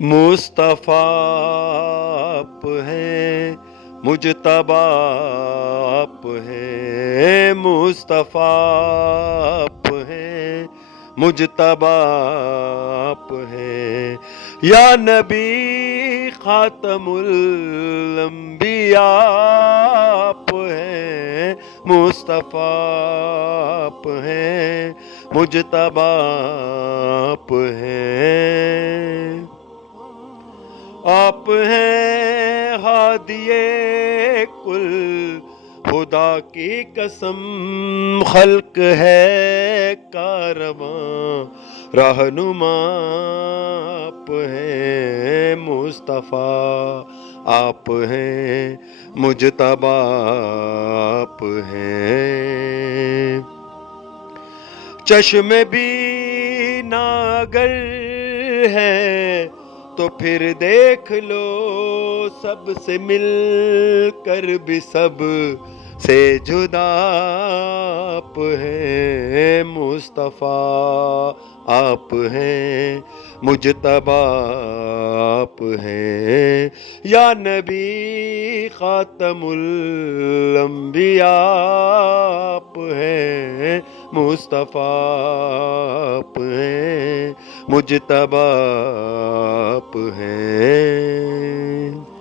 مصطفیٰ آپ ہیں، مجتبیٰ آپ ہیں، مصطفیٰ آپ ہیں، مجتبیٰ آپ ہیں، یا نبی خاتم الانبیاء آپ ہیں، مصطفیٰ آپ ہیں، مجتبیٰ آپ ہیں۔ آپ ہیں ہادی کل، خدا کی قسم خلق ہے کارواں، رہنما آپ ہیں، مصطفیٰ آپ ہیں، مجتبیٰ آپ ہیں۔ چشم بینا اگر ہے تو پھر دیکھ لو، سب سے مل کر بھی سب سے جدا آپ ہیں، مصطفیٰ آپ ہیں، مجتبیٰ آپ ہیں، یا نبی خاتم الانبیاء آپ ہیں، مصطفیٰ آپ ہیں، مجتبیٰ آپ ہیں۔